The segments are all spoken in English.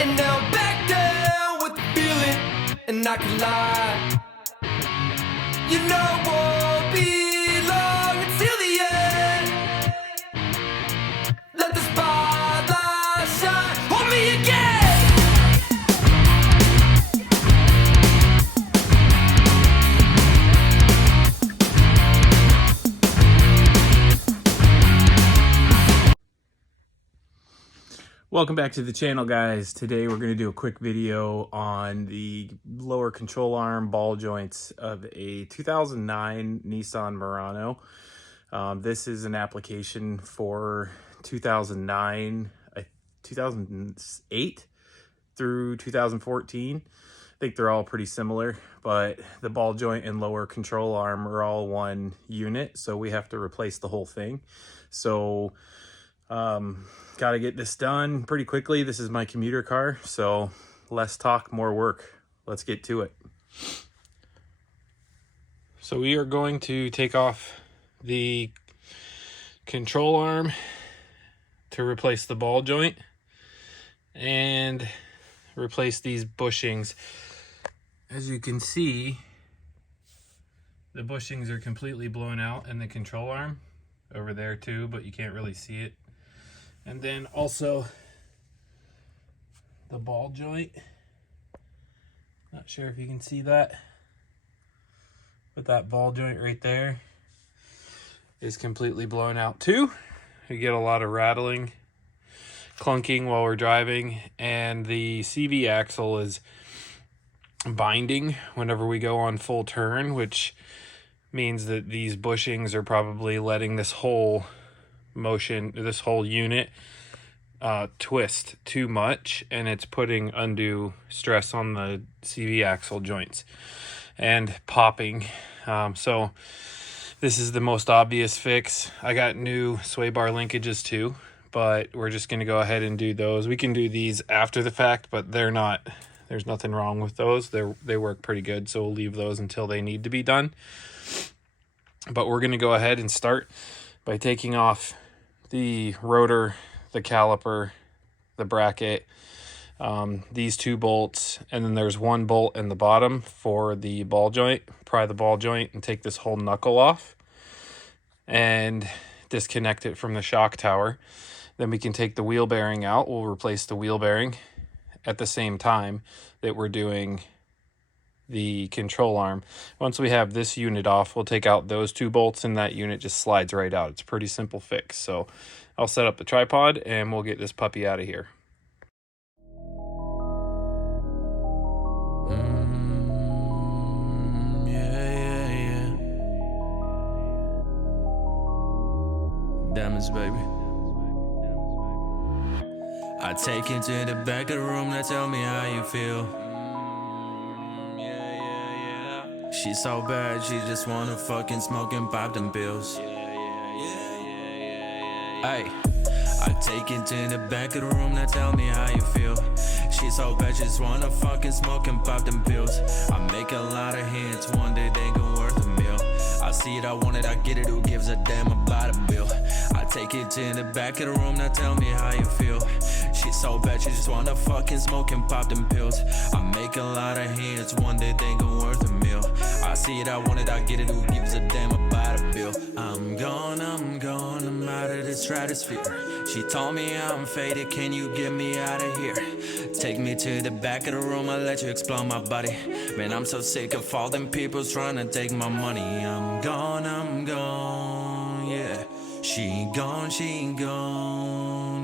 And now I'm back down with the feeling, and I can lie. You know I won't be long until the end. Let the spotlight shine on me again. Welcome back to the channel, guys. Today we're going to do a quick video on the lower control arm ball joints of a 2009 Nissan Murano. This is an application for 2008 through 2014. I think they're all pretty similar, but the ball joint and lower control arm are all one unit, so we have to replace the whole thing. So got to get this done pretty quickly. This is my commuter car, so less talk, more work. Let's get to it. So we are going to take off the control arm to replace the ball joint and replace these bushings. As you can see, the bushings are completely blown out in the control arm over there too, but you can't really see it. And then also the ball joint, not sure if you can see that, but that ball joint right there is completely blown out too. We get a lot of rattling, clunking while we're driving, and the CV axle is binding whenever we go on full turn, which means that these bushings are probably letting this whole motion, this whole unit twist too much, and it's putting undue stress on the CV axle joints and popping. So this is the most obvious fix. I got new sway bar linkages too, but we're just going to go ahead and do those. We can do these after the fact, but they're not, there's nothing wrong with those. They work pretty good, so we'll leave those until they need to be done. But we're going to go ahead and start by taking off the rotor, the caliper, the bracket, these two bolts, and then there's one bolt in the bottom for the ball joint. Pry the ball joint and take this whole knuckle off and disconnect it from the shock tower. Then we can take the wheel bearing out. We'll replace the wheel bearing at the same time that we're doing the control arm. Once we have this unit off, we'll take out those two bolts and that unit just slides right out. It's a pretty simple fix. So I'll set up the tripod and we'll get this puppy out of here. Yeah. Diamonds, baby. I take you to the back of the room, now tell me how you feel. She's so bad, she just wanna fucking smoke and pop them pills. Ay, I take you to the back of the room, now tell me how you feel. She's so bad, she just wanna fucking smoke and pop them pills. I make a lot of hits, one day they gon' worth a meal. I see it, I want it, I get it, who gives a damn about a bill? I take it to the back of the room, now tell me how you feel. She's so bad, she just wanna fucking smoke and pop them pills. I make a lot of hits, one day they gon' worth a meal. I see it, I want it, I get it, who gives a damn about a bill? I'm gone, I'm out of the stratosphere. She told me I'm faded, can you get me out of here? Take me to the back of the room, I'll let you explore my body. Man, I'm so sick of all them people trying to take my money. I'm gone, yeah. She gone,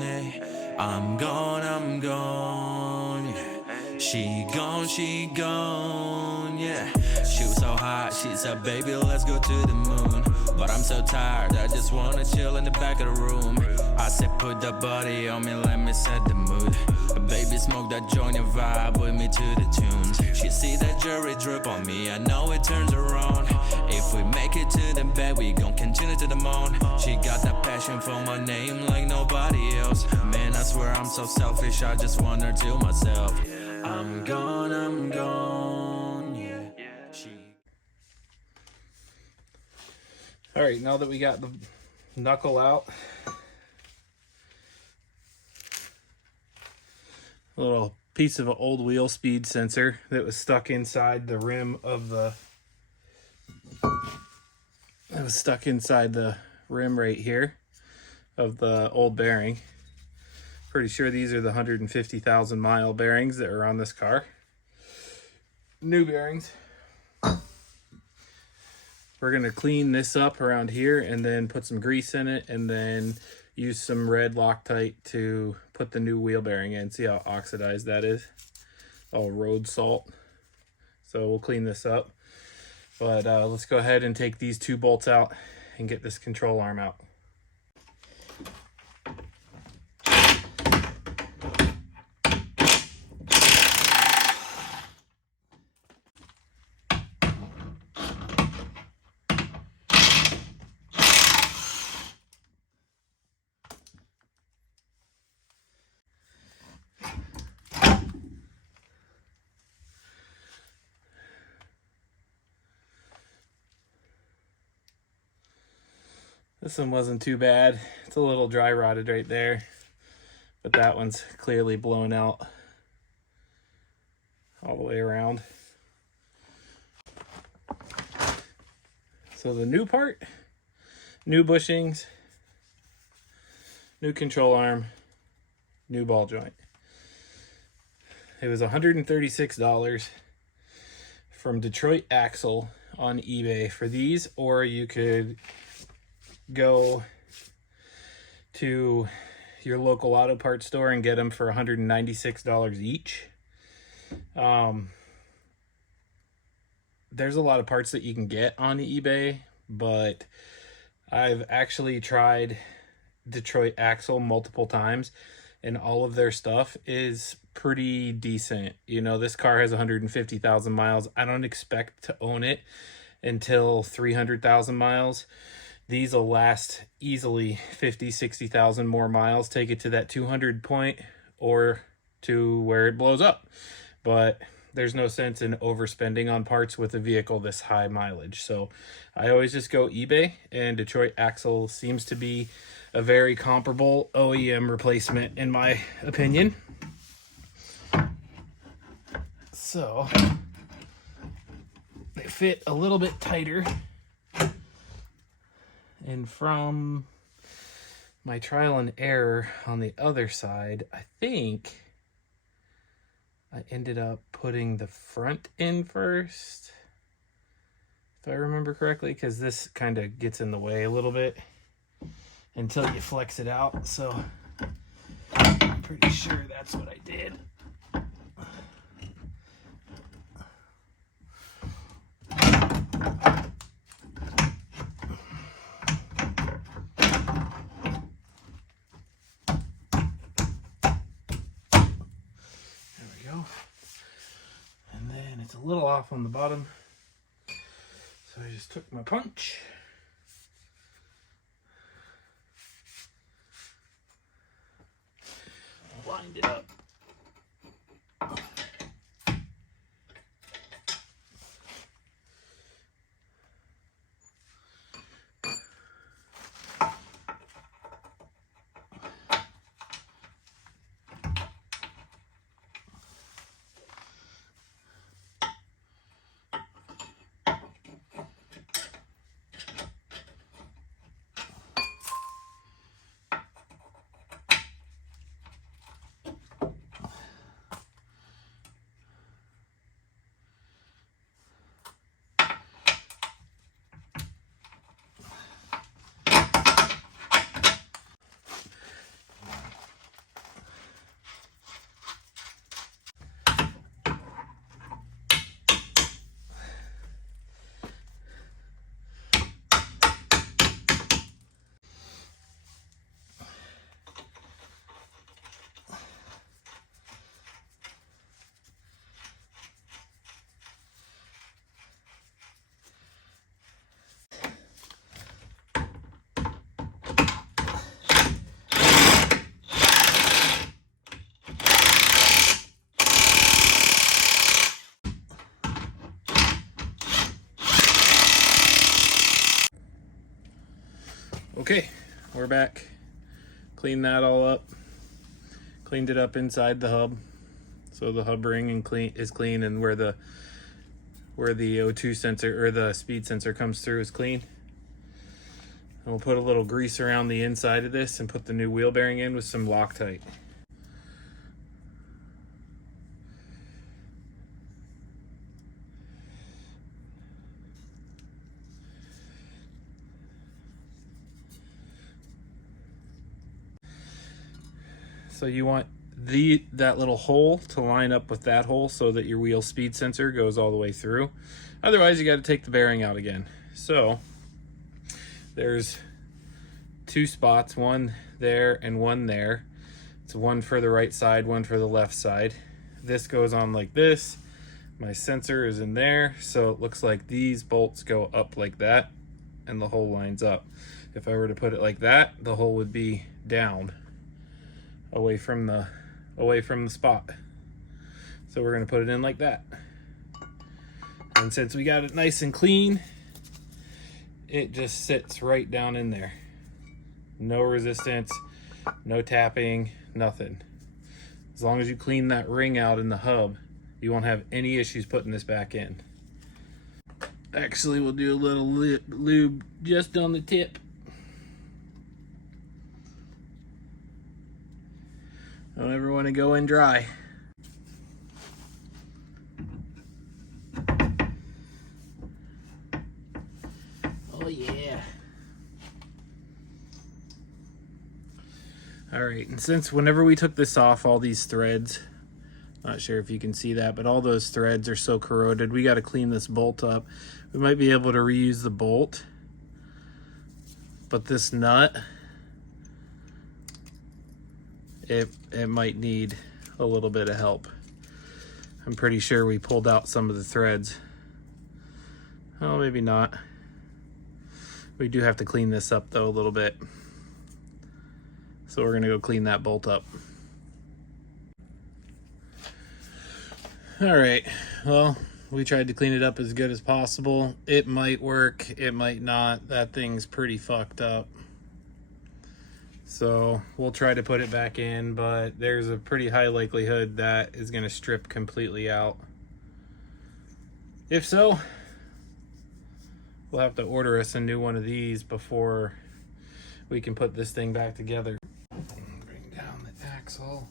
yeah. I'm gone, yeah. She gone, yeah. She was so hot, she said, baby, let's go to the moon. But I'm so tired, I just wanna chill in the back of the room. I said, put that body on me, let me set the mood. Baby, smoke that joint and vibe with me to the tunes. She see that jewelry drip on me, I know it turns her on. If we make it to the bed, we gon' continue to the moon. She got that passion for my name like nobody else. Man, I swear I'm so selfish, I just want her to myself. I'm gone, yeah. All right, now that we got the knuckle out, a little piece of an old wheel speed sensor that was stuck inside the rim of the rim right here of the old bearing. Pretty sure these are the 150,000 mile bearings that are on this car. New bearings. We're going to clean this up around here and then put some grease in it and then use some red Loctite to put the new wheel bearing in. See how oxidized that is? All road salt. So we'll clean this up. But let's go ahead and take these 2 bolts out and get this control arm out. This one wasn't too bad. It's a little dry rotted right there, but that one's clearly blown out all the way around. So the new part, new bushings, new control arm, new ball joint. It was $136 from Detroit Axle on eBay for these, or you could go to your local auto parts store and get them for $196 each. There's a lot of parts that you can get on eBay, but I've actually tried Detroit Axle multiple times, and all of their stuff is pretty decent. You know, this car has 150,000 miles. I don't expect to own it until 300,000 miles. These will last easily 50, 60,000 more miles, take it to that 200 point or to where it blows up. But there's no sense in overspending on parts with a vehicle this high mileage. So I always just go eBay, and Detroit Axle seems to be a very comparable OEM replacement in my opinion. So they fit a little bit tighter. And from my trial and error on the other side, I think I ended up putting the front in first, if I remember correctly, because this kind of gets in the way a little bit until you flex it out. So I'm pretty sure that's what I did. And then it's a little off on the bottom, so I just took my punch, lined it up. Okay, we're back. Cleaned that all up. Cleaned it up inside the hub. so the hub ring is clean, and where the O2 sensor or the speed sensor comes through is clean. And we'll put a little grease around the inside of this and put the new wheel bearing in with some Loctite. So you want that little hole to line up with that hole so that your wheel speed sensor goes all the way through. Otherwise, you got to take the bearing out again. So there's 2 spots, one there and one there. It's one for the right side, one for the left side. This goes on like this. My sensor is in there, so it looks like these bolts go up like that and the hole lines up. If I were to put it like that, the hole would be down away from the spot. So we're going to put it in like that. And since we got it nice and clean, it just sits right down in there. No resistance, no tapping, nothing. As long as you clean that ring out in the hub, you won't have any issues putting this back in. Actually, we'll do a little lube just on the tip. Don't ever want to go in dry. Oh yeah. All right, and since whenever we took this off, all these threads, not sure if you can see that, but all those threads are so corroded, we got to clean this bolt up. We might be able to reuse the bolt, but this nut, it might need a little bit of help. I'm pretty sure we pulled out some of the threads. Oh, maybe not. We do have to clean this up though a little bit. So we're gonna go clean that bolt up. All right, well, we tried to clean it up as good as possible. It might work, it might not. That thing's pretty fucked up. So we'll try to put it back in, but there's a pretty high likelihood that is going to strip completely out. If so, we'll have to order us a new one of these before we can put this thing back together. Bring down the axle.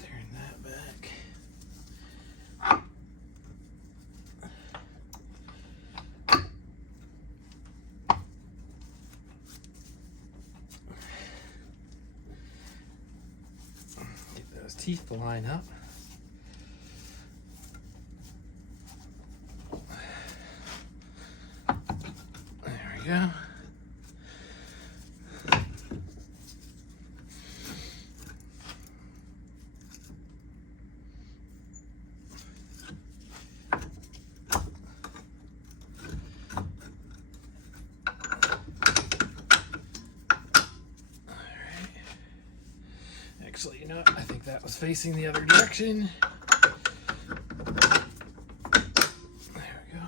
Turn that back. Teeth to line up. There we go. Actually, you know what? I think that was facing the other direction. There we go.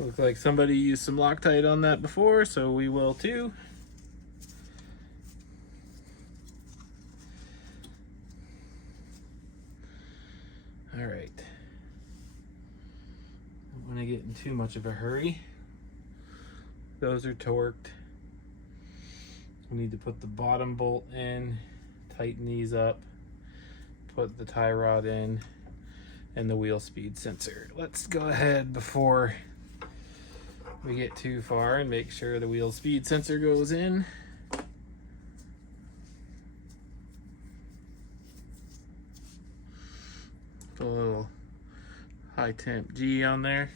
Looks like somebody used some Loctite on that before, so we will too. All right. Don't want to get in too much of a hurry. Those are torqued. We need to put the bottom bolt in, tighten these up, put the tie rod in, and the wheel speed sensor. Let's go ahead before we get too far and make sure the wheel speed sensor goes in. Put a little high temp G on there.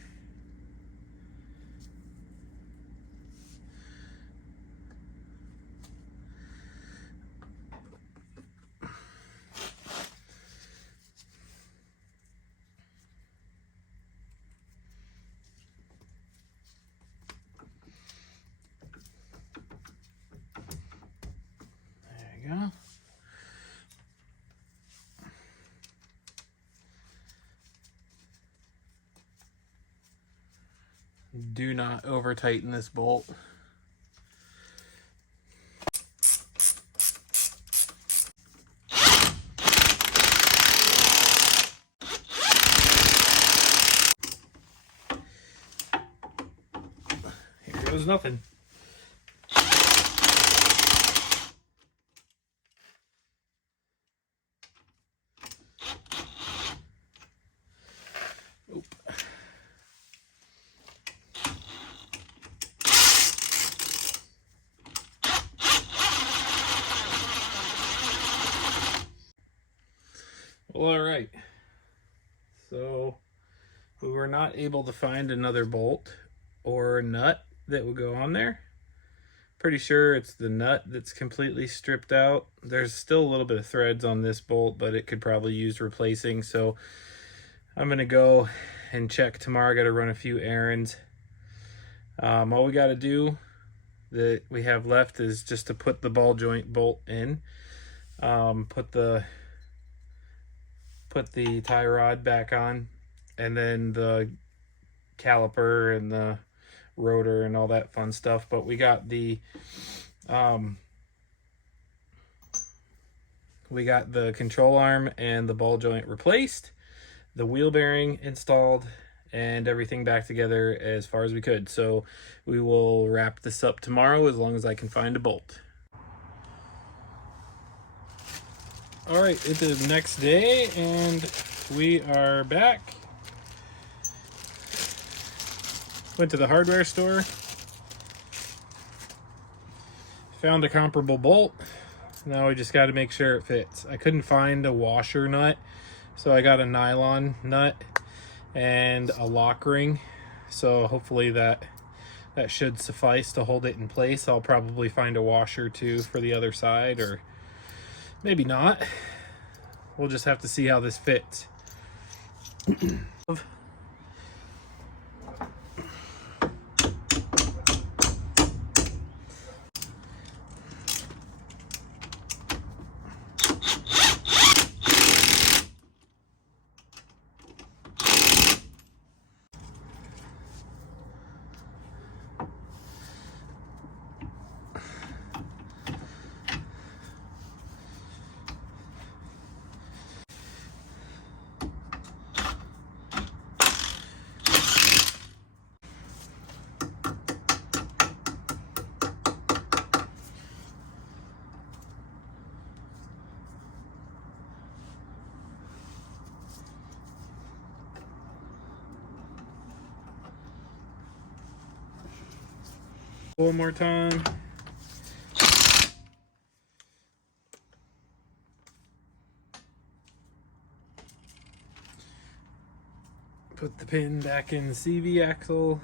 There you go. Do not over tighten this bolt. Here goes nothing. Oop. Well, all right. So we were not able to find another bolt or nut that would go on there. Pretty sure it's the nut that's completely stripped out. There's still a little bit of threads on this bolt, but it could probably use replacing. So I'm gonna go and check tomorrow. I gotta run a few errands. All we gotta do that we have left is just to put the ball joint bolt in. Put the tie rod back on, and then the caliper and the rotor and all that fun stuff. But we got the control arm and the ball joint replaced, the wheel bearing installed, and everything back together as far as we could. So we will wrap this up tomorrow as long as I can find a bolt. All right, it's the next day and we are back. Went to the hardware store, found a comparable bolt. Now we just got to make sure it fits. I couldn't find a washer nut, so I got a nylon nut and a lock ring. So hopefully that should suffice to hold it in place. I'll probably find a washer too for the other side, or maybe not. We'll just have to see how this fits. One more time. Put the pin back in the CV axle.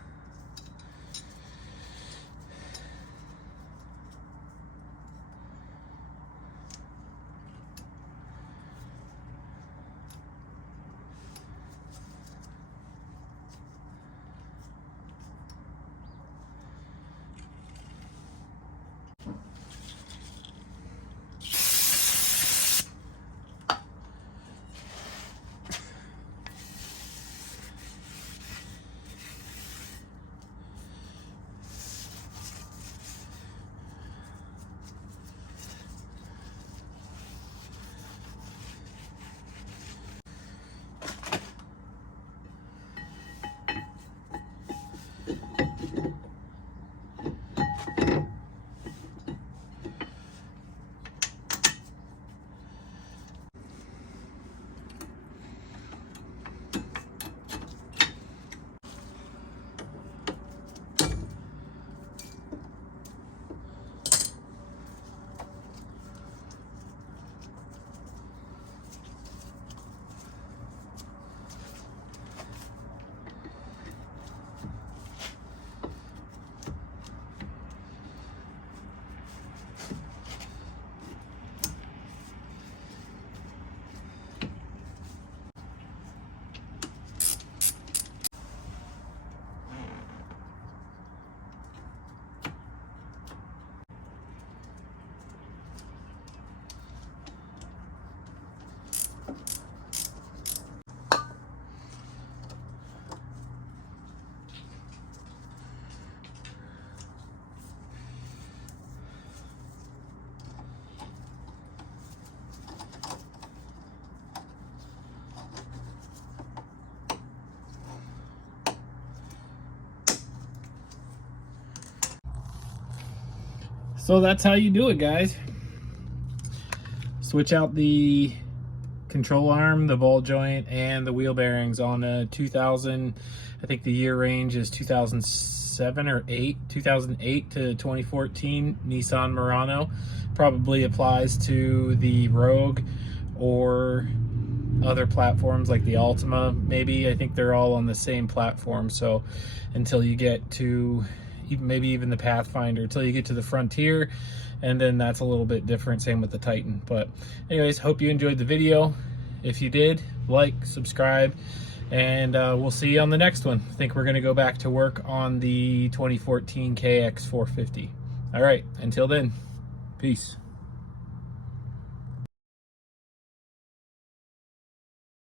So that's how you do it, guys. Switch out the control arm, the ball joint, and the wheel bearings on a 2000, I think the year range is 2007 or 8, 2008 to 2014 Nissan Murano. Probably applies to the Rogue or other platforms like the Altima, maybe. I think they're all on the same platform. So until you get to maybe even the Pathfinder, until you get to the Frontier, and then that's a little bit different. Same with the Titan. But anyways, hope you enjoyed the video. If you did, like, subscribe, and we'll see you on the next one. I think we're going to go back to work on the 2014 KX450. All right, until then, peace.